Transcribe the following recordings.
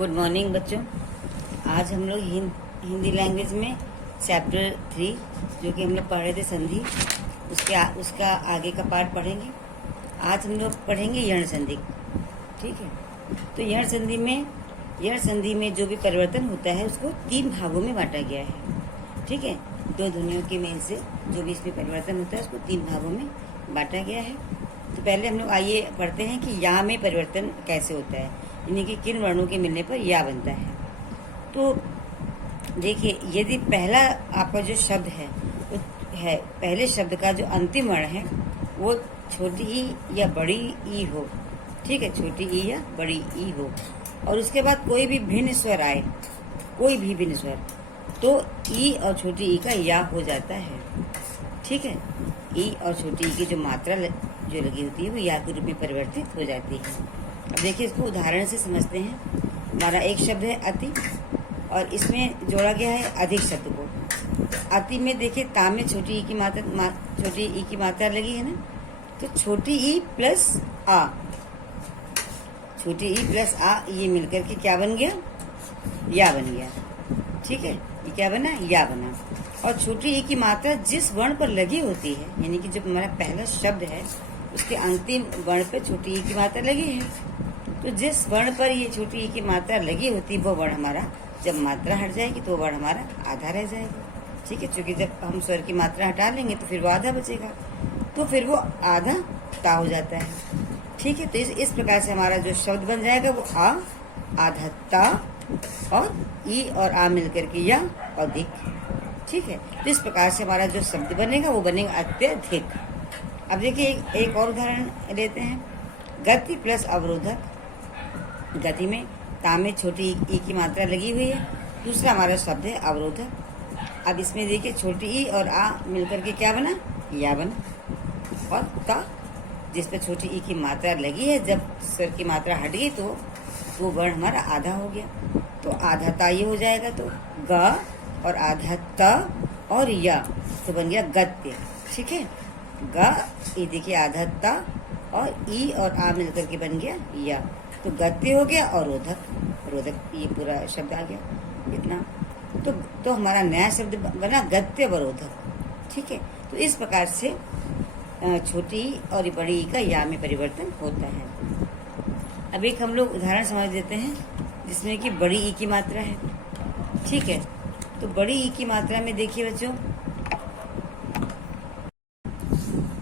Good morning बच्चों। आज हम लोग हिंदी लैंग्वेज में चैप्टर 3 जो कि हम लोग पढ़ रहे थे संधि, उसका आगे का पार्ट पढ़ेंगे। आज हम लोग पढ़ेंगे यण संधि। ठीक है, तो यण संधि में जो भी परिवर्तन होता है उसको 3 भागों में बांटा गया है। ठीक है, 2 ध्वनियों के मेल से जो भी इसमें परिवर्तन होता है उसको 3 भागों में बांटा गया है। तो पहले हम लोग आइए पढ़ते हैं कि या में परिवर्तन कैसे होता है, यानी कि किन वर्णों के मिलने पर या बनता है। तो देखिए, यदि पहला आपका जो शब्द है वो है, पहले शब्द का जो अंतिम वर्ण है वो छोटी ई या बड़ी ई हो। ठीक है, छोटी ई या बड़ी ई हो, और उसके बाद कोई भी भिन्न स्वर आए, कोई भी भिन्न स्वर, तो ई और छोटी ई का या हो जाता है। ठीक है, ई और छोटी ई की जो मात्रा जो लगी होती है वो या के रूप में परिवर्तित हो जाती है। अब देखिए, इसको उदाहरण से समझते हैं। हमारा एक शब्द है अति, और इसमें जोड़ा गया है अधिक शब्द को। अति में देखिए ता में छोटी ई की मात्रा लगी है ना, तो छोटी ई प्लस आ, छोटी ई प्लस आ, ये मिलकर के क्या बन गया? या बन गया। ठीक है, ये क्या बना? या बना। और छोटी ई की मात्रा जिस वर्ण पर लगी होती है, यानी कि जब हमारा पहला शब्द है उसके अंतिम वर्ण पर छोटी ई की मात्रा लगी है, तो जिस वर्ण पर ये छोटी ई की मात्रा लगी होती है वो वर्ण हमारा, जब मात्रा हट जाएगी तो वर्ण हमारा आधा रह जाएगा। ठीक है, क्योंकि जब हम स्वर की मात्रा हटा लेंगे तो फिर वो आधा बचेगा, तो फिर वो आधा ता हो जाता है। ठीक है, तो इस प्रकार से हमारा जो शब्द बन जाएगा वो आ, आधा ता, और ई और आ मिलकर के या अधिक। ठीक है, तो इस प्रकार से हमारा जो शब्द बनेगा वो बनेगा अत्यधिक। अब देखिए, एक और उदाहरण लेते हैं। गति प्लस अवरोधक। गति में ता में छोटी ई की मात्रा लगी हुई है, दूसरा हमारा शब्द है अवरोधक। अब इसमें देखिए, छोटी ई और आ मिलकर के क्या बना? या बना। और ता, जिस पर छोटी ई की मात्रा लगी है, जब स्वर की मात्रा हट गई तो वो वर्ण हमारा आधा हो गया, तो आधा ता ये हो जाएगा। तो ग और आधा त और या, तो बन गया गद्य। ठीक है, ग, ये देखिए आधा ता, और ई और आ मिलकर के बन गया या, तो गद्य हो गया और रोधक, ये पूरा शब्द आ गया इतना। तो हमारा नया शब्द बना गद्य वरोधक। ठीक है, तो इस प्रकार से छोटी और बड़ी ई का या में परिवर्तन होता है। अब एक हम लोग उदाहरण समझ देते हैं जिसमें कि बड़ी ई की मात्रा है। ठीक है, तो बड़ी ई की मात्रा में देखिए बच्चों,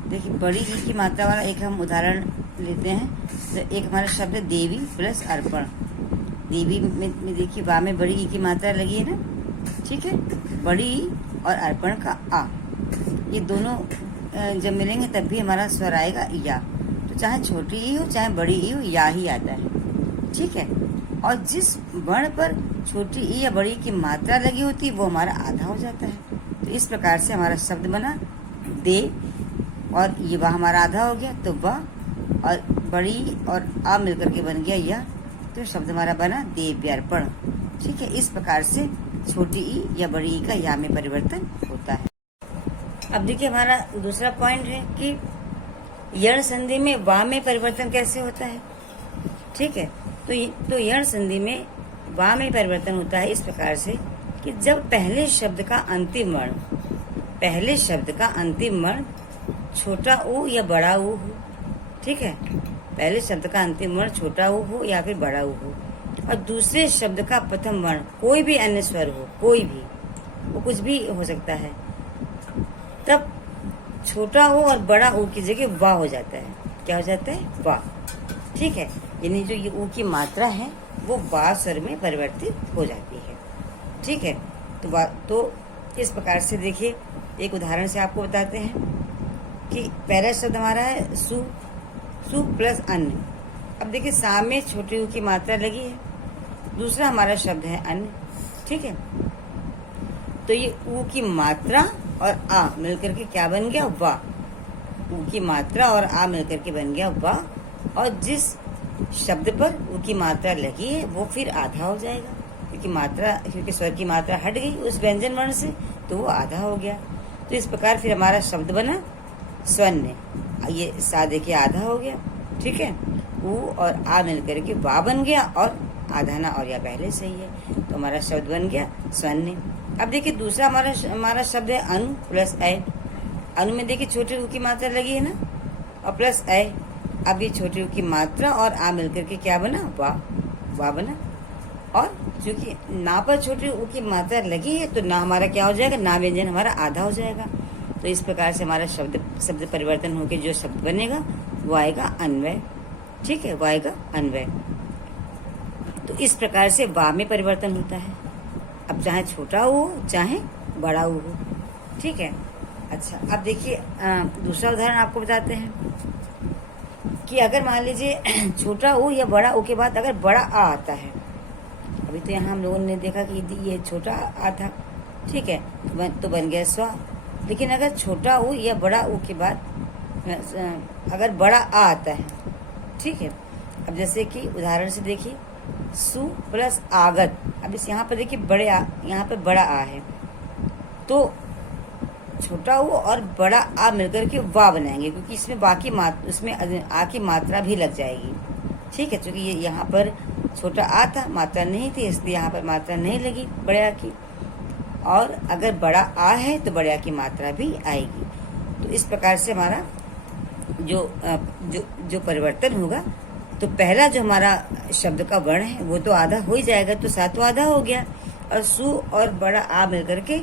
देखिए बड़ी ई की मात्रा वाला एक हम उदाहरण लेते हैं। तो एक हमारा शब्द है देवी प्लस अर्पण। देवी में देखिए बा में बड़ी ई की मात्रा लगी है ना। ठीक है, बड़ी ई और अर्पण का आ, ये दोनों जब मिलेंगे तब भी हमारा स्वर आएगा या। तो चाहे छोटी ई हो चाहे बड़ी ई हो, या ही आता है। ठीक है, और जिस वर्ण पर छोटी ई या बड़ी की मात्रा लगी होती है वो हमारा आधा हो जाता है। तो इस प्रकार से हमारा शब्द बना दे, और ये वह हमारा आधा हो गया, तो वह और बड़ी और आ मिलकर के बन गया या, तो शब्द हमारा बना देव्यार्पण। ठीक है, इस प्रकार से छोटी ई या बड़ी ई का या में परिवर्तन होता है। अब देखिए, हमारा दूसरा पॉइंट है कि यण संधि में वा में परिवर्तन कैसे होता है। ठीक है, तो यण संधि में वा में परिवर्तन होता है इस प्रकार से कि जब पहले शब्द का अंतिम वर्ण छोटा ऊ या बड़ा ऊ हो। ठीक है, पहले शब्द का अंतिम वर्ण छोटा ऊ हो या फिर बड़ा ऊ हो, और दूसरे शब्द का प्रथम वर्ण कोई भी अन्य स्वर हो, कोई भी, वो कुछ भी हो सकता है, तब छोटा ऊ और बड़ा ऊ की जगह वाह हो जाता है। क्या हो जाता है? वाह। ठीक है, यानी जो ये ऊ की मात्रा है वो वाह स्वर में परिवर्तित हो जाती है। ठीक है, तो इस प्रकार से देखिए, एक उदाहरण से आपको बताते हैं कि पहला शब्द हमारा है सु प्लस अन्न। अब देखिए, सा में छोटी ऊ की मात्रा लगी है, दूसरा हमारा शब्द है अन्न। ठीक है, तो ये ऊ की मात्रा और आ मिलकर के क्या बन गया? वाह। ऊ की मात्रा और आ मिलकर के बन गया वाह, और जिस शब्द पर ऊ की मात्रा लगी है वो फिर आधा हो जाएगा, क्योंकि स्वर की मात्रा हट गई उस व्यंजन वर्ण से, तो वो आधा हो गया। तो इस प्रकार फिर हमारा शब्द बना स्वर्ण। ये सा देखिए आधा हो गया। ठीक है, ऊ और आ मिलकर के वा बन गया, और आधा ना और या पहले सही है, तो हमारा शब्द बन गया स्वन्य। अब देखिए दूसरा हमारा शब्द है अनु प्लस अय। अनु में देखिए छोटे ऊ की मात्रा लगी है ना, और प्लस अय। अब ये छोटे ऊ की मात्रा और आ मिलकर के क्या बना, वाह बना। और चूंकि ना पर छोटे ऊ की मात्रा लगी है तो ना हमारा क्या हो जाएगा, ना व्यंजन हमारा आधा हो जाएगा। तो इस प्रकार से हमारा शब्द परिवर्तन होकर जो शब्द बनेगा वो आएगा अन्वय। ठीक है, वो आएगा अन्वय। तो इस प्रकार से वा में परिवर्तन होता है। अब चाहे छोटा ऊ हो चाहे बड़ा ऊ हो। ठीक है। अच्छा, अब देखिए दूसरा उदाहरण आपको बताते हैं कि अगर मान लीजिए छोटा ऊ या बड़ा ऊ के बाद अगर बड़ा आ आता है। अभी तो यहाँ हम लोगों ने देखा कि ये छोटा आ था, ठीक है, तो बन गया स्वा। लेकिन अगर छोटा ऊ या बड़ा ऊ के बाद अगर बड़ा आ आता है, ठीक है। अब जैसे कि उदाहरण से देखिए सु प्लस आगत। अब इस यहाँ पर देखिए बड़े आ, यहाँ पर बड़ा आ है, तो छोटा ऊ और बड़ा आ मिलकर के वा बनाएंगे, क्योंकि इसमें उसमें आ की मात्रा भी लग जाएगी। ठीक है, क्योंकि ये यहाँ पर छोटा आ था, मात्रा नहीं थी, इसलिए यहाँ पर मात्रा नहीं लगी बड़े आ की। और अगर बड़ा आ है तो बड़े आ की मात्रा भी आएगी। तो इस प्रकार से हमारा जो परिवर्तन होगा, तो पहला जो हमारा शब्द का वर्ण है वो तो आधा हो ही जाएगा, तो सातवां आधा हो गया। और सु और बड़ा आ मिलकर के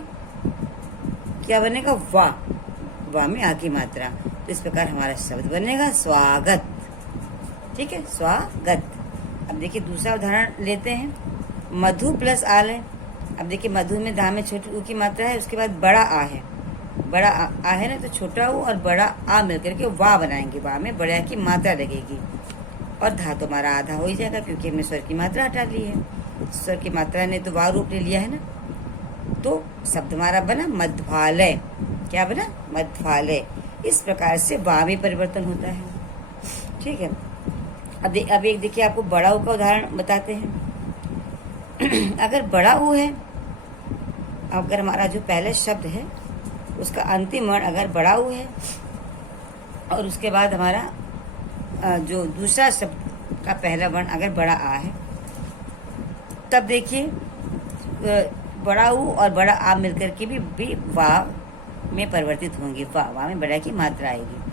क्या बनेगा, वाह में आ की मात्रा। तो इस प्रकार हमारा शब्द बनेगा स्वागत। ठीक है, स्वागत। अब देखिए दूसरा उदाहरण लेते हैं, मधु प्लस आल है। अब देखिए मधु में धा में छोटी ऊ की मात्रा है, उसके बाद बड़ा आ है, बड़ा आ है ना, तो छोटा ऊ और बड़ा आ मिलकर के वाह बनाएंगे, वाह में बड़े आ की मात्रा लगेगी। और धा तो हमारा आधा हो ही जाएगा, क्योंकि हमने स्वर की मात्रा हटा ली है। स्वर की मात्रा ने तो वाह रूप ले लिया है ना, तो शब्द हमारा बना मध्वालय। क्या बना, मध्वालय। इस प्रकार से वाह में परिवर्तन होता है। ठीक है। अब एक देखिए आपको बड़ा ऊ का उदाहरण बताते हैं। अगर बड़ा ऊ है, अगर हमारा जो पहले शब्द है उसका अंतिम वर्ण अगर बड़ा ऊ है, और उसके बाद हमारा जो दूसरा शब्द का पहला वर्ण अगर बड़ा आ है, तब देखिए बड़ा ऊ और बड़ा आ मिलकर के भी वाह में परिवर्तित होंगे। वाह में बड़ा की मात्रा आएगी।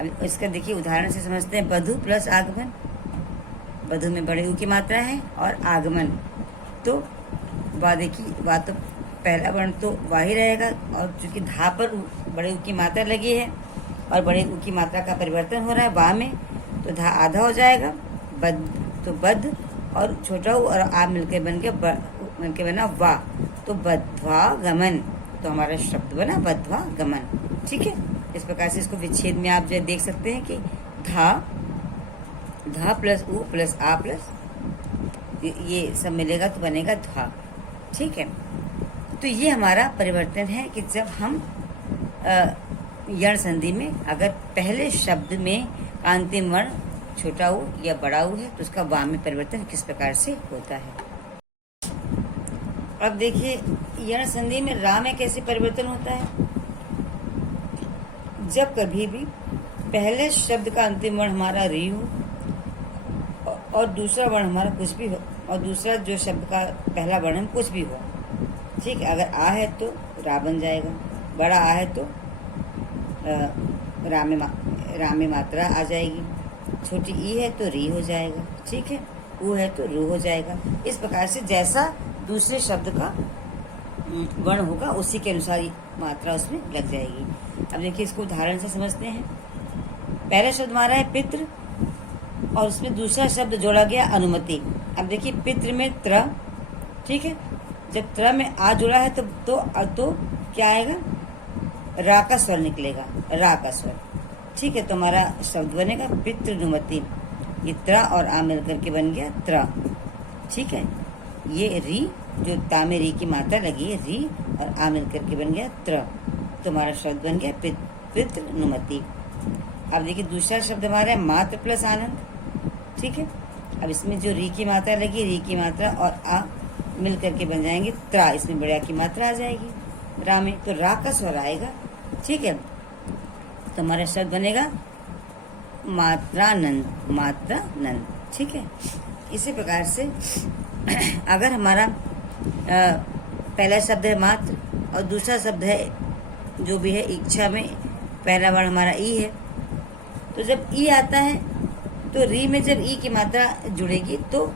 अब इसका देखिए उदाहरण से समझते हैं। बधु प्लस आगमन। बधु में बड़े ऊ की मात्रा है और आगमन, तो वाह देखिए, वाह तो पहला वर्ण तो वाह ही रहेगा, और चूंकि धा पर बड़े ऊ की मात्रा लगी है और बड़े ऊ की मात्रा का परिवर्तन हो रहा है वाह में, तो धा आधा हो जाएगा। तो बद और छोटा ऊ और आ मिलकर बना वाह, तो बध्वा गमन। तो हमारा शब्द बना बध्वा गमन। ठीक है। इस प्रकार से इसको विच्छेद में आप जो देख सकते हैं कि धा प्लस ऊ प्लस आ प्लस ये सब मिलेगा तो बनेगा धा। ठीक है। तो ये हमारा परिवर्तन है कि जब हम यण संधि में अगर पहले शब्द में अंतिम वर्ण छोटा ऊ या बड़ा ऊ है, तो उसका वाह में परिवर्तन किस प्रकार से होता है। अब देखिए यण संधि में रा में कैसे परिवर्तन होता है। जब कभी भी पहले शब्द का अंतिम वर्ण हमारा री हो और दूसरा वर्ण हमारा कुछ भी हो, और दूसरा जो शब्द का पहला वर्ण कुछ भी हो, ठीक है। अगर आ है तो रा बन जाएगा, बड़ा आ है तो रा में मात्रा आ जाएगी, छोटी ई है तो री हो जाएगा, ठीक है। ऊ है तो रू हो जाएगा। इस प्रकार से जैसा दूसरे शब्द का वर्ण होगा उसी के अनुसार मात्रा उसमें लग जाएगी। अब देखिए इसको उदाहरण से समझते हैं। पहला शब्द हमारा है पितृ और उसमें दूसरा शब्द जोड़ा गया अनुमति। अब देखिए पितृ में त्र, ठीक है। जब त्र में आ जुड़ा है तो क्या आएगा, रा का स्वर निकलेगा, रा का स्वर। ठीक है। तो हमारा शब्द बनेगा पितृनुमति। ये त्र और आ मिलकर के बन गया त्र। ठीक है। ये री जो ता में री की मात्रा लगी है, री और आ मिलकर के बन गया त्र। तो हमारा शब्द बन गया पितृनुमति। अब देखिए दूसरा शब्द हमारा है मात्र प्लस आनंद। ठीक है। अब इसमें जो री की मात्रा लगी, री की मात्रा और आ मिल करके बन जाएंगे त्रा। इसमें बड़ा की मात्रा आ जाएगी रा में, तो रा का स्वर आएगा। ठीक है। तो हमारा शब्द बनेगा मात्रानंद, मात्रानंद। ठीक है। इसी प्रकार से अगर हमारा पहला शब्द है मात्र और दूसरा शब्द है जो भी है इच्छा में पहला वर्ण हमारा ई है, तो जब ई आता है तो री में जब ई की मात्रा जुड़ेगी तो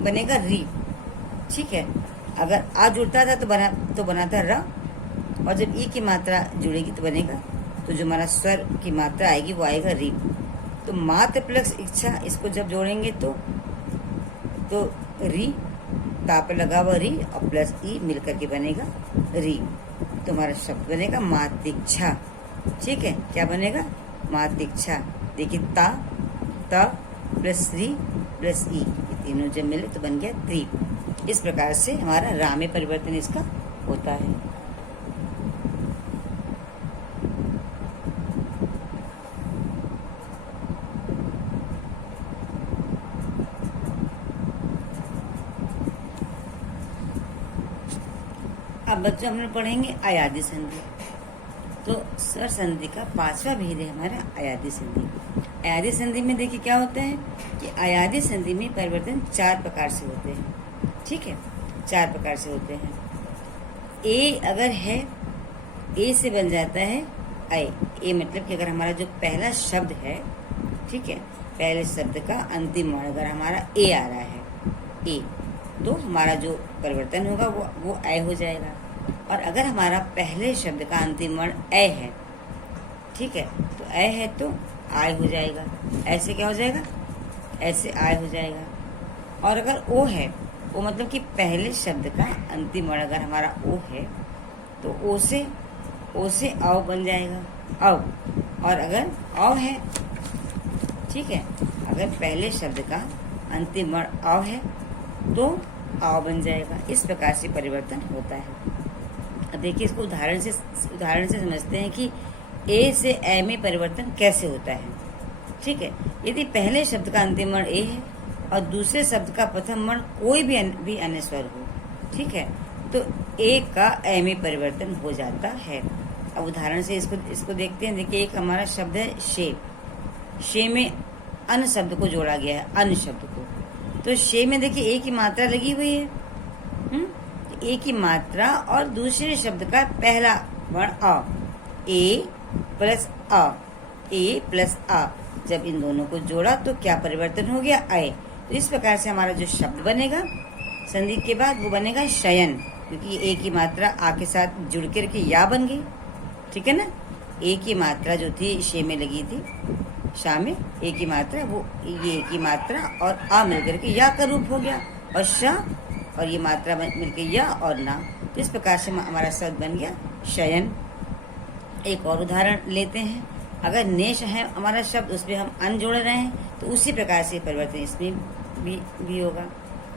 बनेगा री। ठीक है, अगर आ जुड़ता था तो बना था र, और जब ई की मात्रा जुड़ेगी तो बनेगा, तो जो हमारा स्वर की मात्रा आएगी वो आएगा री। तो मात्र प्लस इच्छा इसको जब जोड़ेंगे तो री, ता पे लगा हुआ री और प्लस ई मिलकर के बनेगा री। तो हमारा शब्द बनेगा मातिक्षा। ठीक है, क्या बनेगा? मातिक्षा। देखिए ता प्लस री प्लस ई, ये तीनों जब मिले तो बन गया त्री। इस प्रकार से हमारा रा में परिवर्तन इसका होता है। अब बच्चों हम लोग पढ़ेंगे अयादी संधि। तो स्वर संधि का 5वां भेद है हमारा अयादी संधि। अयादी संधि में देखिए क्या होता है कि अयादी संधि में परिवर्तन 4 प्रकार से होते हैं। ठीक है, 4 प्रकार से होते हैं। ए अगर है, ए से बन जाता है ऐ। ए मतलब कि अगर हमारा जो पहला शब्द है, ठीक है, पहले शब्द का अंतिम वर्ण अगर हमारा ए आ रहा है, ए, तो हमारा जो परिवर्तन होगा वो ऐ हो जाएगा। और अगर हमारा पहले शब्द का अंतिम वर्ण ऐ है, ठीक है, तो ऐ है तो आय हो जाएगा। ऐसे क्या हो जाएगा? ऐसे आय हो जाएगा। और अगर ओ है, ओ मतलब कि पहले शब्द का अंतिम वर्ण अगर हमारा ओ है तो ओ से औ बन जाएगा, औ। और अगर औ है, ठीक है, अगर पहले शब्द का अंतिम वर्ण औ है तो आओ बन जाएगा। इस प्रकार से परिवर्तन होता है। अब देखिए इसको उदाहरण से समझते हैं कि ए से ऐ में परिवर्तन कैसे होता है। ठीक है, यदि पहले शब्द का अंतिम वर्ण ए है और दूसरे शब्द का प्रथम वर्ण कोई भी अन्य स्वर हो, ठीक है, तो ए का ऐ में परिवर्तन हो जाता है। अब उदाहरण से इसको देखते हैं। देखिए एक हमारा शब्द है शे। शे में अन शब्द को जोड़ा गया है, अन शब्द को। तो शे में देखिए ए की मात्रा लगी हुई है, ए की मात्रा और दूसरे शब्द का पहला वर्ण अ, ए प्लस अ, ए प्लस अ। जब इन दोनों को जोड़ा तो क्या परिवर्तन हो गया? ऐ। तो इस प्रकार से हमारा जो शब्द बनेगा संधि के बाद वो बनेगा शयन, क्योंकि ए की मात्रा आ के साथ जुड़ करके या बन गई। ठीक है ना, ए की मात्रा जो थी शे में लगी थी, शा में ए की मात्रा, वो ये की मात्रा और आ मिलकर के या का रूप हो गया, और शा और ये मात्रा मिलकर या और ना। तो इस प्रकार से हमारा शब्द बन गया शयन। एक और उदाहरण लेते हैं। अगर नेश है हमारा शब्द, उसमें हम अन जोड़ रहे हैं, तो उसी प्रकार से परिवर्तन इसमें भी होगा।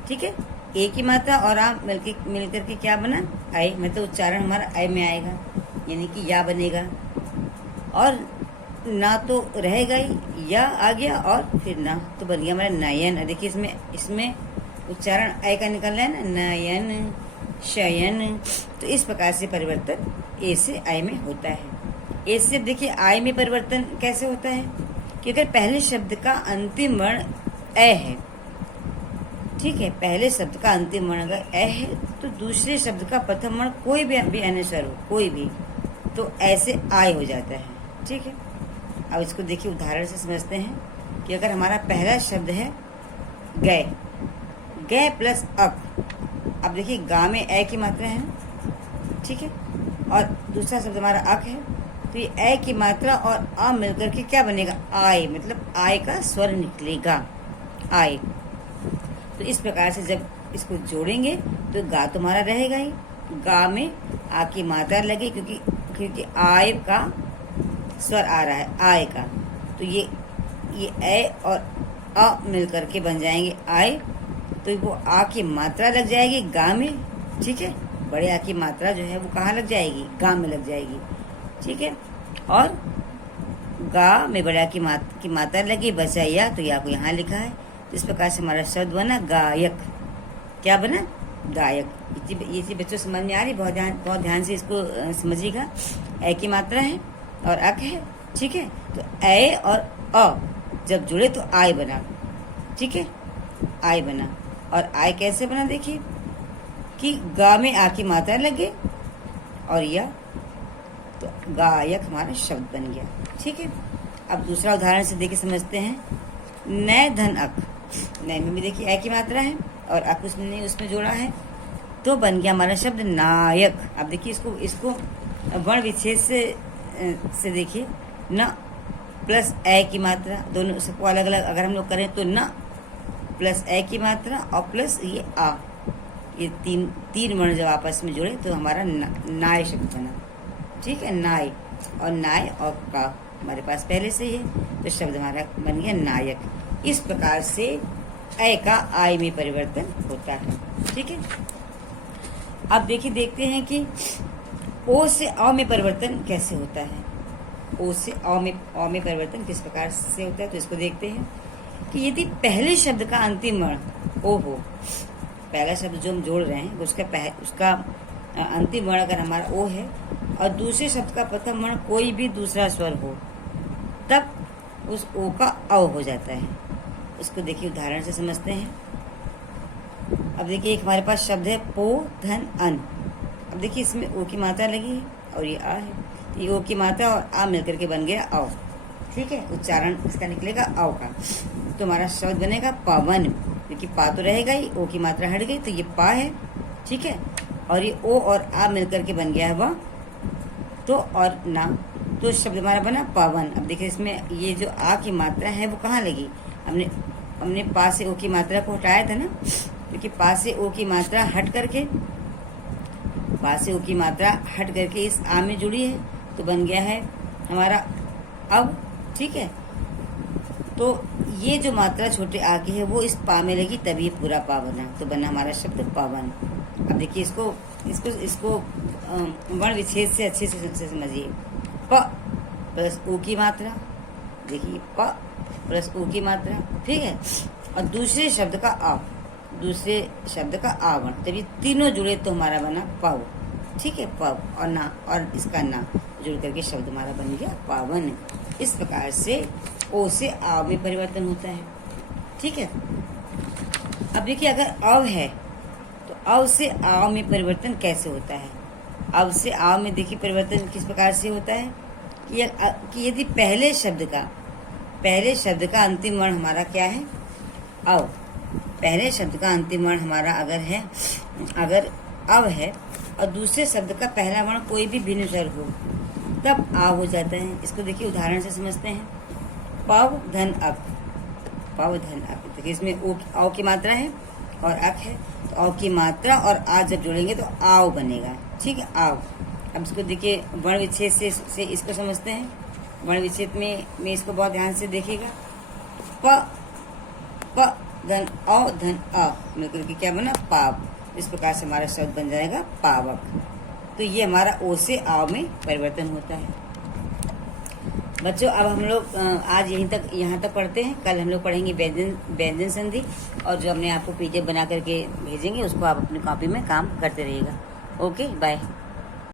ठीक है, ए की मात्रा और आ मिलकर के क्या बना? आई। मतलब उच्चारण हमारा आई में आएगा, यानी कि या बनेगा। और ना तो रहेगा ही, या आ गया और फिर ना, तो बन गया हमारा नयन। देखिए इसमें उच्चारण आई का निकल रहा है ना, नयन, शयन। तो इस प्रकार से परिवर्तन ए से आई में होता है। ए से देखिए आई में परिवर्तन कैसे होता है कि अगर पहले शब्द का अंतिम वर्ण ए है, ठीक है, पहले शब्द का अंतिम वर्ण अगर ए है तो दूसरे शब्द का प्रथम वर्ण कोई भी अन्य स्वर हो, कोई भी, तो ऐसे आय हो जाता है। ठीक है, अब इसको देखिए उदाहरण से समझते हैं कि अगर हमारा पहला शब्द है गए, गए प्लस अक। अब देखिए गा में ए की मात्रा है, ठीक है, और दूसरा शब्द हमारा अक है, तो ये ए की मात्रा और अ मिलकर के क्या बनेगा? आय। मतलब आय का स्वर निकलेगा, आय। तो इस प्रकार से जब इसको जोड़ेंगे तो गा तुम्हारा रहेगा ही। गा में आ की मात्रा लगे, क्योंकि आय का स्वर आ रहा है, आय का। तो ये ए और अ मिलकर के बन जाएंगे आय। तो वो आ की मात्रा लग जाएगी गा में। ठीक है, बड़े आ की मात्रा जो है वो कहाँ लग जाएगी? गा में लग जाएगी। ठीक है, और गा में बड़ा की मात्रा लगी, बचा या, तो या को यहाँ लिखा है। तो इस प्रकार से हमारा शब्द बना गायक। क्या बना? गायक। ये चीज बच्चों समझ में आ रही? बहुत ध्यान से इसको समझिएगा। ए की मात्रा है और अक है, ठीक है, तो ए और अ जब जुड़े तो आय बना। ठीक है, आय बना। और आय कैसे बना देखिए कि गा में आ की मात्रा लग गई और या तो गायक हमारा शब्द बन गया। ठीक है, अब दूसरा उदाहरण से देखिए समझते हैं। नय धन अक, नय में भी देखिए ए की मात्रा है और अक उसमें जोड़ा है तो बन गया हमारा शब्द नायक। अब देखिए इसको वर्ण विच्छेद से देखिए न प्लस ए की मात्रा, दोनों सबको अलग अलग अगर हम लोग करें तो न प्लस ए की मात्रा और प्लस ये आ, ये तीन वर्ण जब आपस में जुड़े तो हमारा नाय शब्द बना। ठीक है, नाय और नाय और का हमारे पास पहले से ही है तो शब्द हमारा बन गया नायक। इस प्रकार से ए का आय में परिवर्तन होता है। ठीक है, अब देखते हैं कि ओ से अ में परिवर्तन कैसे होता है। ओ से अ में परिवर्तन किस प्रकार से होता है तो इसको देखते हैं कि यदि पहले शब्द का अंतिम वर्ण ओ हो, पहला शब्द जो हम जोड़ रहे हैं उसका अंतिम वर्ण अगर हमारा ओ है और दूसरे शब्द का प्रथम वर्ण कोई भी दूसरा स्वर हो तब उस ओ का अ हो जाता है। उसको देखिए उदाहरण से समझते हैं। अब देखिए एक हमारे पास शब्द है पो धन अन। अब देखिए इसमें ओ की मात्रा लगी है और ये आ है, ये ओ की मात्रा और आ मिलकर के बन गया औ। ठीक है, उच्चारण इसका निकलेगा औ का, तो हमारा शब्द बनेगा पवन, क्योंकि पा तो रहेगा ही, ओ की मात्रा हट गई तो ये पा है। ठीक है, और ये ओ और आ मिलकर के बन गया है वह तो और ना, तो शब्द हमारा बना पवन। अब देखिए इसमें ये जो आ की मात्रा है वो कहाँ लगी, हमने पा से ओ की मात्रा को हटाया था ना, क्योंकि पा से ओ की मात्रा हट करके इस आ में जुड़ी है तो बन गया है हमारा अब। ठीक है, तो ये जो मात्रा छोटे आ की है वो इस पा में लगी तभी पूरा पा बना, तो बना हमारा शब्द पावन। अब देखिए इसको वर्ण विच्छेद से अच्छे से समझिए। प प्लस ऊ की मात्रा, देखिए प प्लस ऊ की मात्रा, ठीक है, और दूसरे शब्द का आ वर्ण, तभी तीनों जुड़े तो हमारा बना पव। ठीक है, पव और ना और इसका ना जुड़ करके शब्द हमारा बन गया पावन। इस प्रकार से ओ से आ में परिवर्तन होता है। ठीक है, अब देखिए अगर अव है तो अव से आव में परिवर्तन कैसे होता है। अव से आव में देखिए परिवर्तन किस प्रकार से होता है कि यदि पहले शब्द का अंतिम वर्ण हमारा क्या है, अव, पहले शब्द का अंतिम वर्ण हमारा अगर अव है और दूसरे शब्द का पहला वर्ण कोई भी भिन्न स्वर हो तब आ हो जाता है। इसको देखिए उदाहरण से समझते हैं। पव धन अक, पव धन अक, देखिए इसमें औ की मात्रा है और अक है, तो औ की मात्रा और आ जब जोड़ेंगे तो आव बनेगा। ठीक है, आव। अब इसको देखिए वर्ण विच्छेद से इसको समझते हैं। वर्ण विच्छेद में इसको बहुत ध्यान से देखिएगा। प धन औ धन अ मिलकर के क्या बना, पाव। इस प्रकार से हमारा शब्द बन जाएगा पावक। तो ये हमारा ओ से आव में परिवर्तन होता है। बच्चों अब हम लोग आज यहाँ तक पढ़ते हैं। कल हम लोग पढ़ेंगे व्यंजन संधि, और जो हमने आपको पीडीएफ बना करके भेजेंगे उसको आप अपनी कॉपी में काम करते रहिएगा। Okay, bye.